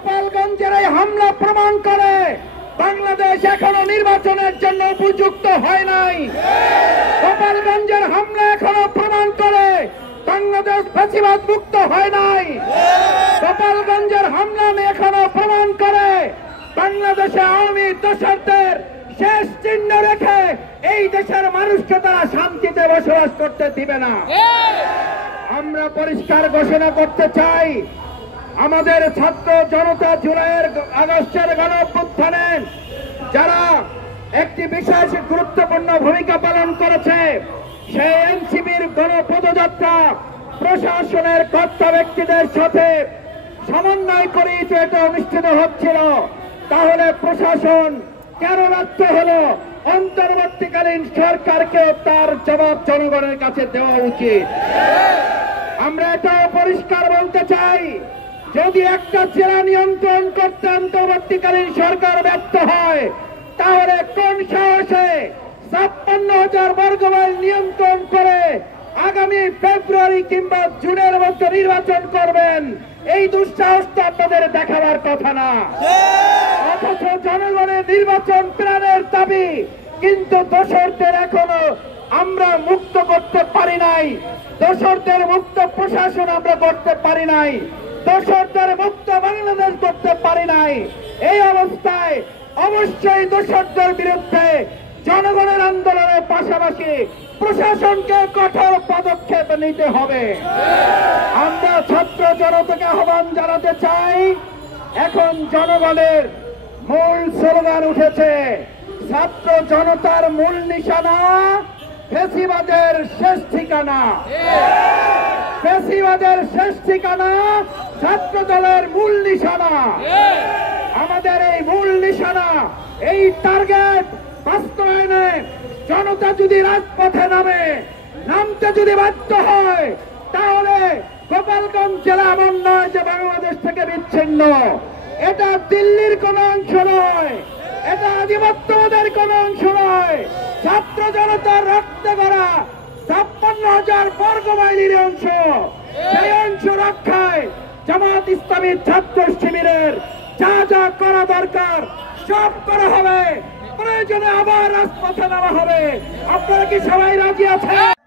গোপালগঞ্জের এই হামলা প্রমাণ করে বাংলাদেশ এখনো নির্বাচনের জন্য উপযুক্ত হয় নাই। গোপালগঞ্জের হামলা এখনো প্রমাণ করে বাংলাদেশ ফ্যাসিবাদ মুক্ত হয় নাই। গোপালগঞ্জের হামলা এখনো প্রমাণ করে বাংলাদেশে আওয়ামী দোসরদের শেষ চিহ্ন রেখে এই দেশের মানুষকে তারা শান্তিতে বসবাস করতে দিবে না। আমরা পরিষ্কার ঘোষণা করতে চাই, আমাদের ছাত্র জনতা জুলাইয়ের আগস্টের গণঅভ্যুত্থানে যারা একটি বিশেষ গুরুত্বপূর্ণ ভূমিকা পালন করেছে, সেই এনসিপির গণপদযাত্রা প্রশাসনের কর্তা ব্যক্তিদের সাথে সমন্বয় করেই তো এটা অনুষ্ঠিত হচ্ছিল। তাহলে প্রশাসন কেন ব্যর্থ হলো? অন্তর্বর্তীকালীন সরকারকে তার জবাব জনগণের কাছে দেওয়া উচিত। আমরা এটাও পরিষ্কার বলতে চাই, যদি একটা জেলা নিয়ন্ত্রণ করতে অন্তর্বর্তীকালীন সরকার ব্যর্থ হয়, তাহলে কোন সাহসে 56,000 বর্গমাইল নিয়ন্ত্রণ করে আগামী ফেব্রুয়ারি কিংবা জুনের মধ্যে নির্বাচন করবেন? এই দুঃসাহস তো আপনাদের দেখাবার কথা না। অথচ জনগণের নির্বাচন প্রাণের দাবি, কিন্তু দোসরদের এখনো আমরা মুক্ত করতে পারি নাই। দোসরদের মুক্ত প্রশাসন আমরা করতে পারি নাই। দোসরদের মুক্ত বাংলাদেশ করতে পারি নাই। এই অবস্থায় অবশ্যই দোসরদের বিরুদ্ধে জনগণের আন্দোলনের পাশাপাশি প্রশাসনকে কঠোর পদক্ষেপ নিতে হবে। আমরা ছাত্র জনতাকে আহ্বান জানাতে চাই, এখন জনগণের মূল স্লোগান উঠেছে, ছাত্র জনতার মূল নিশানা ফ্যাসিবাদের শেষ ঠিকানা। ফ্যাসিবাদের শেষ ঠিকানা ছাত্র দলের মূল নিশানা। আমাদের এই মূল নিশানা, এই টার্গেট বাস্তবায়নে জনতা যদি রাজপথে নামতে যদি বাধ্য হয়, তাহলে গোপালগঞ্জ জেলা এমন নয় যে বাংলাদেশ থেকে বিচ্ছিন্ন। এটা দিল্লির কোন অংশ নয়, এটা আধিপত্যবাদের কোন অংশ নয়। ছাত্র জনতার রক্তে গড়া 56,000 বর্গমাইলের অংশ। সেই অংশ রক্ষায় জামাত ইসলামী ছাত্র শিবিরের যা যা করা দরকার সব করা হবে। প্রয়োজনে আবার রাজপথে নামা হবে। আপনারা কি সবাই রাজি আছেন?